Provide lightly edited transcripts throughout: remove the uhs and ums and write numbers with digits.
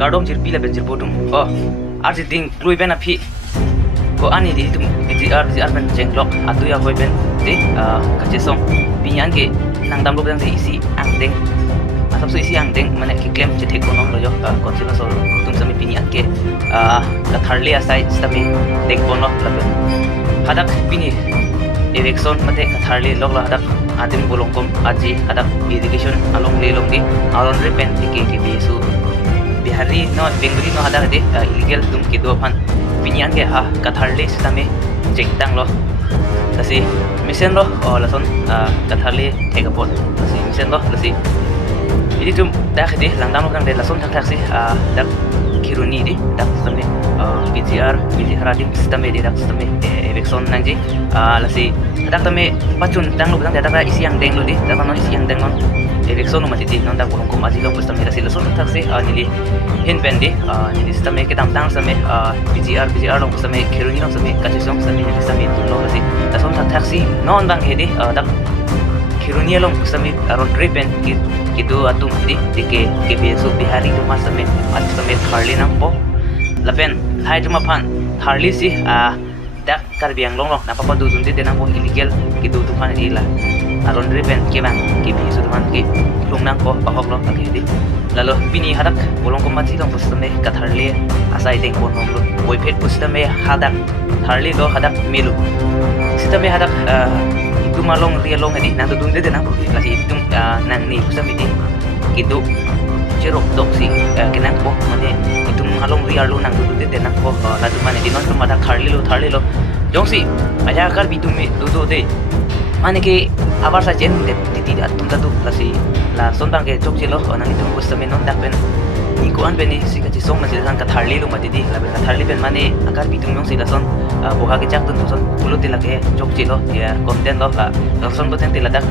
kardom jir pila ben jir bodum oh arji ding klui ben api ko ani di tum BGR ben jenglok atu ya hoi ben di kajesong pinyan ke nang dam lok dang isi angdeng asap so isi angdeng mane ki claim je thek konong lojo konsila so tum sami pinyan ke katharle asai stami deng kono laben hadak pini eviction mate katharle lok la hadak adim Volongkom aji hadak irrigation along le long di alon repen ke bisu bihari no bengri no hadak de illegal tum ki do phan pinyan ke ha katharle stami jengtang lo lasi misen lo lason katharle thekapon lasi misen lo lasi ini tum dak de langdam lo de lason thak si dak kiruni di dak stami BGR adim stami de dak stami eviction nangji lasi dak tame pacun dang lo dang dak isi yang deng lo di dak no isi yang deng non eviction no mati non dak Volongkom aji lo stami lasi lason thak si nili hin pendi nili stami ke dang stami BGR lo stami kiruni lo stami kachisong stami nili stami tum lo lasi lason thak si non dang hedi dak kiruni lo stami aron repen kidu atum di ke besu bihari tu mas stami tharli nang po lapen hai tuma phan tharli si dak Karbianglong lo napa du dun de nang po illegal kidu tu phan ila aron repen ke bang ke besu tu phan ke lung nang po pahok lo tak di lalu Pini hadak Volongkom mati dong stami katharli asai deng po nom lo boy phet stami hadak tharli lo hadak melu stami hadak itu malong rialong edi nang dun de nang po lasi itu nang ni stami di kidu jerok doksi kenang po mane itu malong rialo nang dun de nang po ladu mane di non tum ada tharli lo jongsi aja kar bitum me do de mane ke abar sa jen de titi atum tatu lasi la son bang ke jok jilo nang itu po stami non dak ben iko an beni sika chi song masih kan katharli lo mati di laben katharli ben mane akar bitum yong sila son boha ke jak tun son pulo tilake jok jilo ya content lo la son boten tiladak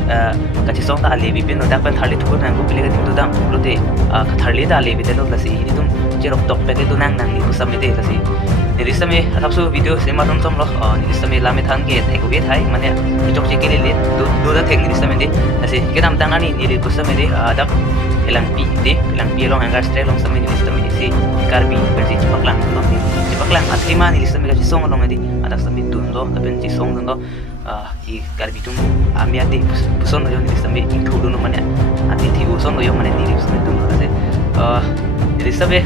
kachi song ta ali bi ben dak ben tharli thu nang ko pile ke tu dam pulo te katharli da ali bi te lo lasi ini tum jerok tok pe ke tu nang ni ku samete lasi ni same atapsu video sema tom tom lo ni same lame than ke thai ko be thai mane jok je ke le do da thek ni same de lasi ke dam tangani ni ku same de dak elang pi long anggar stre long sami ni sami si karbi berji cepaklang lo cepaklang atrima ni sami ka song long edi ada sami tun lo aben ji song lo I karbi tum amia de puson lo ni sami itu do no mane ati thi uson lo yo mane ni sami tum ase jadi sabe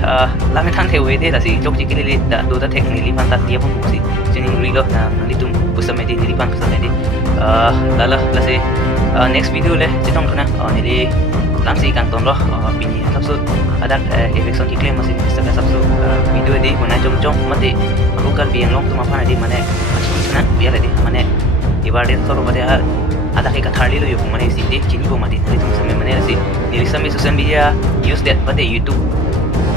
lame than the we de lasi jok ji kili da do da tek ni li pan ta tia pun si jeni ri lo na ni tum pusame de ni pan pusame de lala lasi next video le chitong kana ni langsi kanton lo Pini sabsu ada eviction ki claim masih bisa sabsu video di mana jom mati aku Karbianglong tu mapana di mana asuna biar di mana ibarat soro pada ada ke katharli lo yo mana si di kini bo mati itu sampai mana si diri sampai social media use that pada YouTube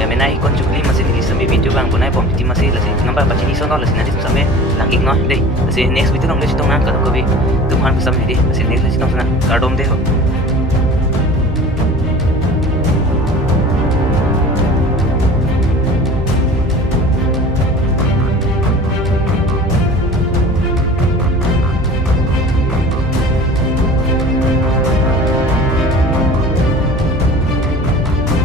ya menai kon jukli masih diri sampai video bang bunai pom ti masih lasi nampak baca ni sono lasi nanti sampai langking no deh lasi next video nong lesi tong nang kalau kowe tuhan sampai di lasi next lesi tong sana kardom deh